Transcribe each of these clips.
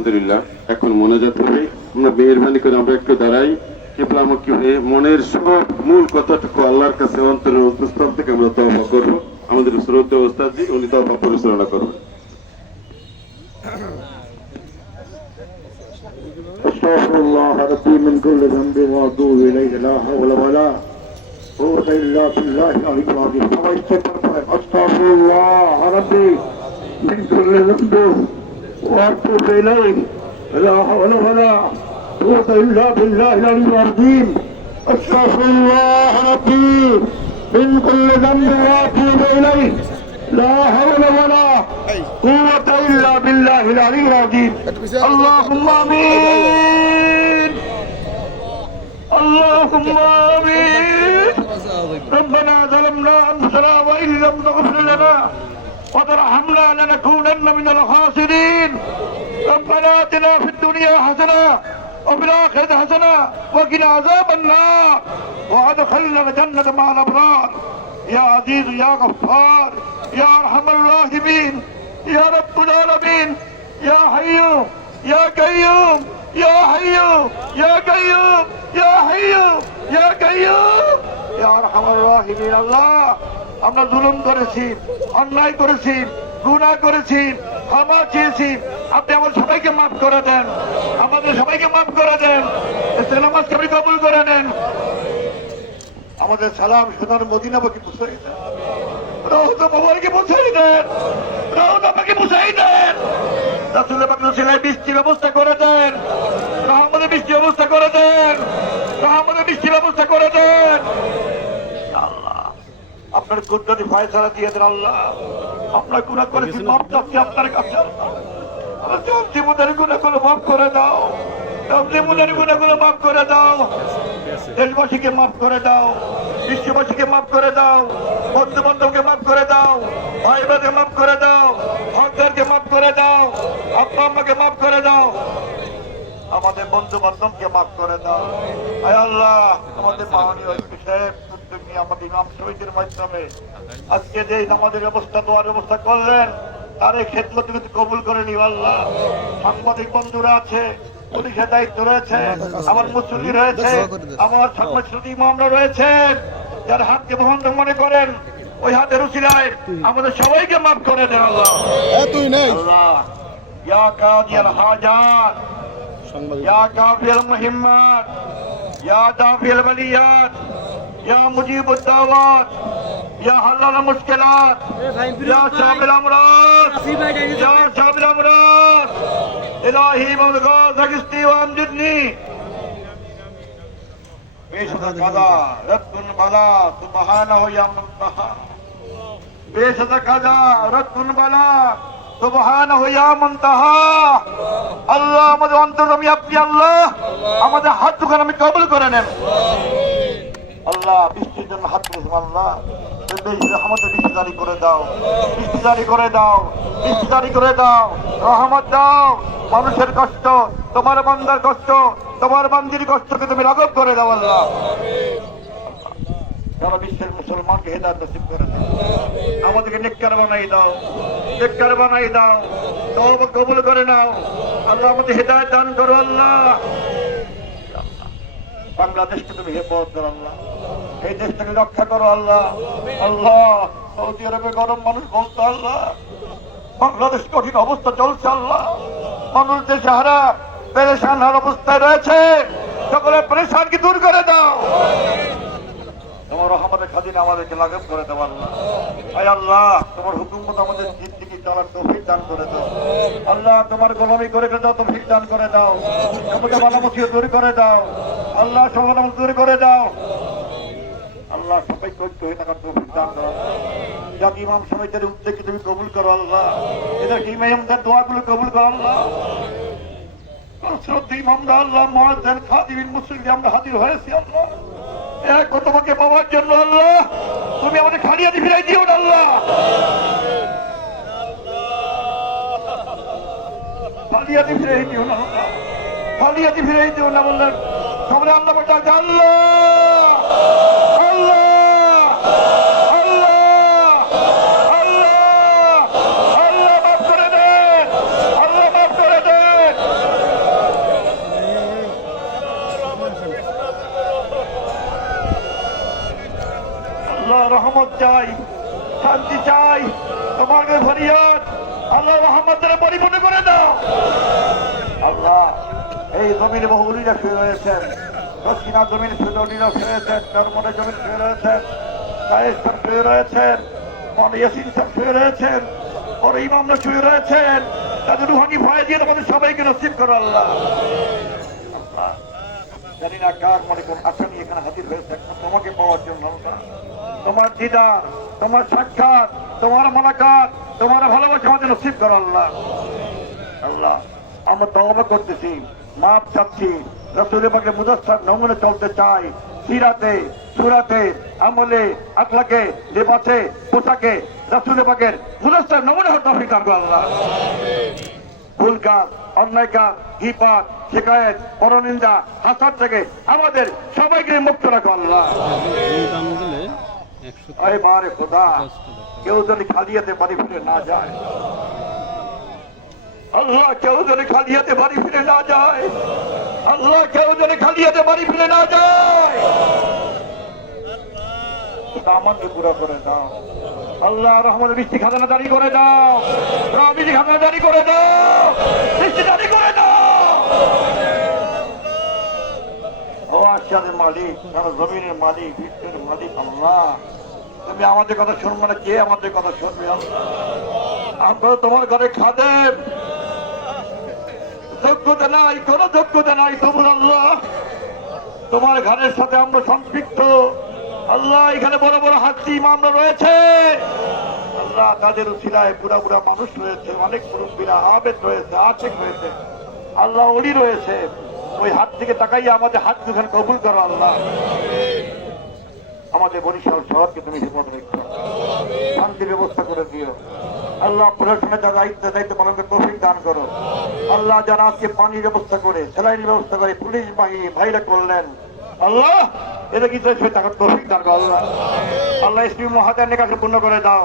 আলহামদুলিল্লাহ। এখন মোনাজাত হবে। আমরা মেহেরবানি করে আমরা একটু দাঁড়াই। কিবলা আমাকে হয়ে মনের সব মূল কথাটুকু আল্লাহর কাছে অন্তরের অন্তঃস্থল থেকে আমরা তওবা করব। আমাদের শ্রদ্ধেয় ওস্তাদজি উনি তওবা পরিচালনা করবেন। আস্তাগফিরুল্লাহ রাব্বি মিন কুল্লি যামবিন ওয়া আতুবু ইলাইহি লা হাওলা ওয়া লা কুওয়াতা ইল্লা বিল্লাহিল আলিয়্যিল আযীম। সবাই ইস্তেগফার করেন। আস্তাগফিরুল্লাহ রাব্বি মিন কুল্লি যামবিন ওয়া আতুবু ইলাইহি লা হাওলা ওয়া লা কুওয়াতা ইল্লা বিল্লাহিল আলিয়্যিল আযীম। আস্তাগফিরুল্লাহ রাব্বি মিন কুল্লি যামবিন ওয়া আতুবু ইলাইহি لا حول ولا قوة إلا بالله العلي العظيم. اللهم آمين اللهم آمين. ربنا ظلمنا أنفسنا وإن لم تغفر لنا وترحمنا لنكونن من الخاسرين. ربنا آتنا في الدنيا حسنة وفي الآخرة حسنة وقنا عذاب النار وأدخلنا الجنة مع الأبرار. يا عزيز يا غفار يا أرحم الراحمين يا رب العالمين يا حي يا قيوم يا حي يا قيوم يا حي يا قيوم يا أرحم الراحمين. আল্লাহ আমরা জুলুম করেছি, অন্যায় করেছি, গুনাহ করেছি, ক্ষমা চেয়েছি, আপনি আমাদের সবাইকে মাফ করে দেন, আমাদের সবাইকে মাফ করে দেন, নামাজ কবুল কবুল করে নেন। আমাদের সালাম সোনার মদিনাকে পৌঁছাই দেন, রওজা মুবারকে পৌঁছাই দেন, রওজা পাকে পৌঁছাই দেন। রাসূল পাক রসুলের বৃষ্টির ব্যবস্থা করে দেন, রহমতের বৃষ্টির ব্যবস্থা করে দেন, রহমতের বৃষ্টির ব্যবস্থা করে দেন। আল্লাহ আপনার কুদরতি ফয়সালা দিয়ে দেন। আল্লাহ আমরা গুনাহ করেছি, মাফ চাচ্ছি আপনার কাছে। আমার জীবনের গুনাহগুলো মাফ করে দাও, জীবনের গুনাহগুলো মাফ করে দাও, দেশবাসীকে মাফ করে দাও, বিশ্ববাসীকে মাফ করে দাও, বন্ধু বান্ধবকে মাফ করে দাও, ভাই বোনকে মাফ করে দাও, হকদারকে মাফ করে দাও, আব্বা আম্মাকে মাফ করে দাও, আমাদের বন্ধু বান্ধবকে মাফ করে দাও। আয় আল্লাহ আমাদের মাননীয় সাহেব আমাদের ইমাম সমিতির মাধ্যমে আজকে যে আমাদের ব্যবস্থা দোয়ার ব্যবস্থা করলেন তার এই খেদমত কবুল করে নিও আল্লাহ। সাংবাদিক বন্ধুরা আছে, পুলিশের দায়িত্ব রয়েছে, আমার মুসল্লি রয়েছে, আমার সাংবাদিক ইমামরা রয়েছেন, যার হাতকে বহন্ত মনে করেন ওই হাতের উসিলায় আমাদের সবাইকে মাফ করে দেন আল্লাহ। আল্লাহ ইয়া কাদিয়াল হাজাত ইয়া কাফিয়াল মুহিম্মাত ইয়া দাফিয়াল বালিয়াত ইয়া মুজিবুদ দাওয়াত ইয়া হাল্লাল মুশকিলাত ইয়া শাফিল আমরাত ইয়া শাফিল আমরাত ইলাহি মাওলা জাগিস্তি ওয়া আমজিদনি বেশাদা কাদা রাতুন বালা সুবহানাহু ইয়া মুনতাহা বেশাদা কাদা রাতুন বালা সুবহানাহু ইয়া মুনতাহা। আল্লাহ আমাদের অন্তর্যামী আপনি, আল্লাহ আমাদের হাত দুখান আমি কবুল করে নেন আল্লাহ। বৃষ্টির জন্য হাত করেছেন আল্লাহ, রহমতের বৃষ্টি জারি করে দাও, বৃষ্টি জারি করে দাও, বৃষ্টি জারি করে দাও, রহমত দাও। মানুষের কষ্ট, তোমার বান্দার কষ্ট, তোমার বান্দির কষ্টকে তুমি লাঘব করে দাও আল্লাহ। সারা বিশ্বের মুসলমানকে হেদায়েত নসিব করে দাও, আমাদেরকে নেককার বানাই দাও, নেককার বানাই দাও, তওবা কবুল করে নাও আল্লাহ। আমাদের হেদায়েত দান করো আল্লাহ। বাংলাদেশকে তুমি হেফাজত করো আল্লাহ, এই দেশটাকে রক্ষা করো আল্লাহ। আল্লাহ সৌদি আরবে গরম মানুষ বলতো আল্লাহ, বাংলাদেশ কঠিন অবস্থা চলছে আল্লাহ, মানুষ দেশে হারা পেরেশান হার অবস্থায় রয়েছে, সকলের পেরেশানকে দূর করে দাও। তোমার রহমতের খাদিন আমাদেরকে লাঘব করে দাও আল্লাহ। আয় আল্লাহ তোমার হুকুম মতো আমাদের জিন্দেগি চলার তৌফিক দান করে দাও আল্লাহ। তোমার গোলামি করে দাও, তৌফিক দান করে দাও, আমাকে বালামুখী দূর করে দাও আল্লাহ, সমাধান দূর করে দাও আল্লাহ। সবাই ঐক্য হয়ে থাকার তৌফিক দান করো। যাক ইমাম সমিতির উদ্যোগকে তুমি কবুল করো আল্লাহ, এদের ইমামদের দোয়াগুলো কবুল করো আল্লাহ। শ্রদ্ধা ইমামরা আল্লাহ মুয়াজ্জিন খাদিমিন মুসল্লি আমরা হাজির হয়েছি আল্লাহ, এক তোমাকে পাওয়ার জন্য আল্লাহ। তুমি আমাদের খালিয়াতি ফিরাই দিও না আল্লাহ, খালিয়াতি ফিরাই দিও না আল্লাহ, খালিয়াতি ফিরাই দিও না বললেন সবাই আল্লাহ বলতে আল্লাহ আল্লাহ আল্লাহ আল্লাহ আল্লাহ মাফ করে দেন, আল্লাহ মাফ করে দেন। রহমত চাই, শান্তি চাই, তোমার কাছে ফরিয়াদ, আল্লাহ রহমতের পরিপূর্ণ করে দাও। আল্লাহ এই জমিনে বহু উলিরা শুয়ে রয়েছেন, দক্ষিণা জমিন সুদলীরা শুয়ে রয়েছেন, চরমনে জমিন শুয়ে রয়েছেন, সাহেব শুয়ে রয়েছেন, মনে ইয়াসিন সব শুয়ে রয়েছেন, বড় ইমামরা শুয়ে রয়েছেন, তাদের রুহানি ভয় দিয়ে তোমাদের সবাইকে নসিব করো আল্লাহ। আল্লাহ জানি না কার মনে কোন আশা নিয়ে এখানে হাজির হয়েছে তোমাকে পাওয়ার জন্য। আল্লাহ তোমার দিদার, তোমার সাক্ষাৎ, তোমার মোলাকাত, তোমার ভালোবাসা আমাদের নসিব করো আল্লাহ। আল্লাহ আমরা তওবা করতেছি, মাপ চাচ্ছি, রাসূল পাকের মুজাসসার নমুনা চলতে চাই, সিরাতে, সুরাতে, আমলে, আখলাকে, লিবাসে, পোশাকে রাসূল পাকের মুজাসসার নমুনা হতে তৌফিক দান করো আল্লাহ। ভুল কাজ, অন্যায় কাজ, গীবত, শিকায়েত, পরনিন্দা, হাসাদ থেকে আমাদের সবাইকে মুক্ত রাখো আল্লাহ। আরে বারে খোদা, কেউ যদি খালি হাতে বাড়ি ফিরে না যায়, আল্লাহ কেউ যেন খালি হাতে বাড়ি ফিরে না যায়, আল্লাহ কেউ যেন খালি হাতে বাড়ি ফিরে না যায়, আমাকে পুরো করে দাও আল্লাহ। রহমতের বৃষ্টি খাজানা জারি করে দাও, বৃষ্টি খাজানা জারি করে দাও, বৃষ্টি জারি করে দাও। ও আশাদের মালিক, তারা জমিনের মালিক, বৃষ্টির মালিক, আল্লাহ তুমি আমাদের কথা শুনবে না, কে আমাদের কথা শুনবে? আল্লাহ আমরা তোমার ঘরে খাদেম, যোগ্যতা নাই, কোন যোগ্যতা নাই, তবু আল্লাহ তোমার ঘরের সাথে আমরা সম্পৃক্ত। আল্লাহ এখানে বড় বড় হাজি ইমামরা রয়েছে, আল্লাহ তাদের উসিলায় বুড়া বুড়া মানুষ রয়েছে, অনেক মুরব্বীরা আবেদ রয়েছে, আশেক রয়েছে, আল্লাহ ওলি রয়েছে, ওই হাত থেকে তাকাইয়া আমাদের হাত দুখান কবুল করো আল্লাহ। আমাদের বরিশাল শহরকে তুমি হেফাজত রেখো, শান্তির ব্যবস্থা করে দিও আল্লাহ। প্রশাসনের যারা দায়িত্ব পালন করে তৌফিক দান করো আল্লাহ। যারা আজকে পানির ব্যবস্থা করে, স্যালাইনের ব্যবস্থা করে, পুলিশ বাহিনী ভাইরা করলেন আল্লাহ, এটা কি টাকার তৌফিক দান করো আল্লাহ। আল্লাহ এসপি মহাদের নিকাশ পূর্ণ করে দাও।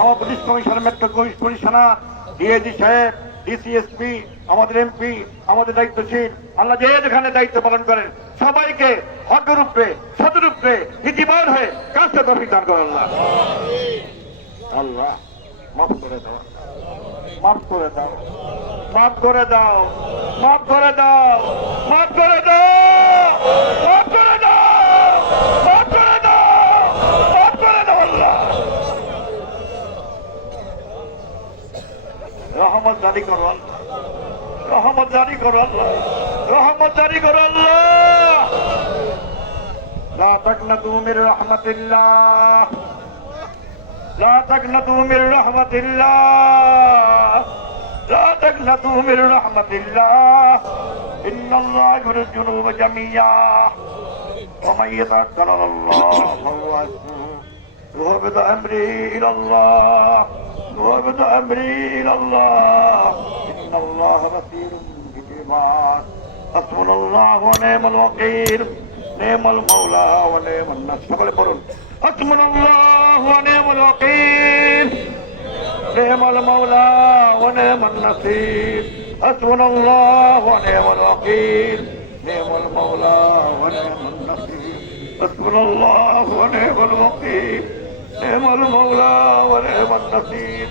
আমার police commissioner, metro commissioner, DIG সাহেব, ডিসিএসপি, আমাদের এমপি, আমাদের দায়িত্বশীল আল্লাহ যে যেখানে দায়িত্ব পালন করেন সবাইকে হকরূপে, সদরূপে, নীতিবান হয়ে কাজটা তৌফিক দান করো আল্লাহ। আল্লাহ মাফ করে দাও, মাফ করে দাও, মাফ করে দাও, মাফ করে দাও, মাফ করে দাও, মাফ করে দাও, মাফ করে দাও, মাফ করে দাও আল্লাহ। রহমত জারি করো আল্লাহ, রহমত জারি করো আল্লাহ, রহমত জারি করো আল্লাহ। লা তাকনাতু মির রাহমাতিল্লাহ, لا تقنطوا من رحمة الله، لا تقنطوا من رحمة الله، إن الله يغفر الذنوب جميعا ومن يتوكل على الله فهو حسبه وهبط أمري إلى الله، وهبط أمري إلى الله، إن الله بصير بالعباد، حسبنا الله ونعم الوكيل، نعم المولى ونعم النصير. حسبنا الله ونعم الوكيل، نعم المولى ونعم النصير. حسبنا الله ونعم الوكيل، نعم المولى ونعم النصير. حسبنا الله ونعم الوكيل، نعم المولى ونعم النصير.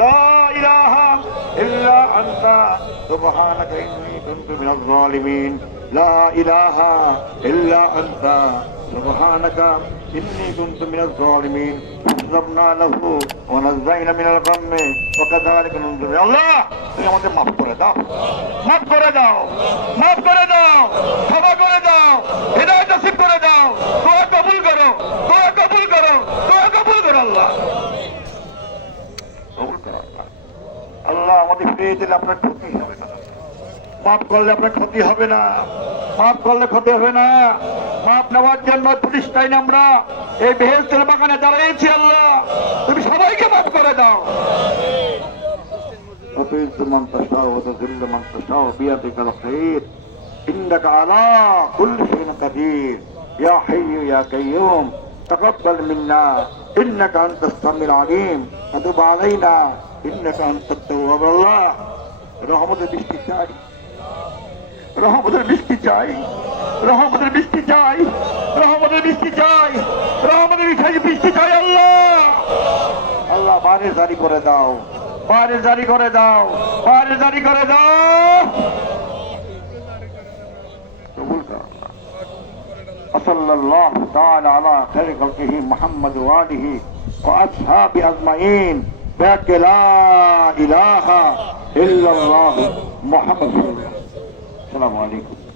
لا إله إلا أنت سبحانك إني كنت من الظالمين. لا إله إلا أنت سبحانك إني كنت من الظالمين. فاستجبنا له ونجينا من الغم وكذلك ننجي. আল্লাহ তুমি আমাদের মাফ করে দাও, মাফ করে দাও, মাফ করে দাও, ক্ষমা করে দাও, হৃদয় নসিব করে দাও, দোয়া কবুল করো, দোয়া কবুল করো, দোয়া কবুল করো আল্লাহ, কবুল করো আল্লাহ। আল্লাহ আমাদের ফিরিয়ে দিলে আপনার ক্ষতি হবে না, মাফ করলে আপনার ক্ষতি হবে না, মাফ করলে ক্ষতি হবে না। মাফ নেওয়ার জন্য প্রতিষ্ঠায় আমরা এই বেহেশতের বাগানে দাঁড়িয়েছি আল্লাহ, তুমি সবাইকে মাফ করে দাও। وتعز من تشاء وتذل من تشاء بيدك الخير إنك على كل شيء قدير يا حي يا قيوم تقبل منا إنك أنت السميع العليم وتب علينا إنك أنت التواب. الله رحمة بشتي রহমতের বৃষ্টি চাই, রহমতের বৃষ্টি চাই, রহমতের বৃষ্টি চাই, রহমতের বৃষ্টি চাই। আল্লাহ আল্লাহ বারিশ জারি করে দাও, বারিশ জারি করে দাও, বারিশ জারি করে দাও। কবুল করো। সাল্লাল্লাহু তাআলা আলা খায়রি খালকিহি মুহাম্মদ ওয়া আলিহি ওয়া আসহাবি আজমাইন বিহাক্কি লা ইলাহা ইল্লাল্লাহ মুহাম্মাদুর রাসূলুল্লাহ। আসসালামু আলাইকুম।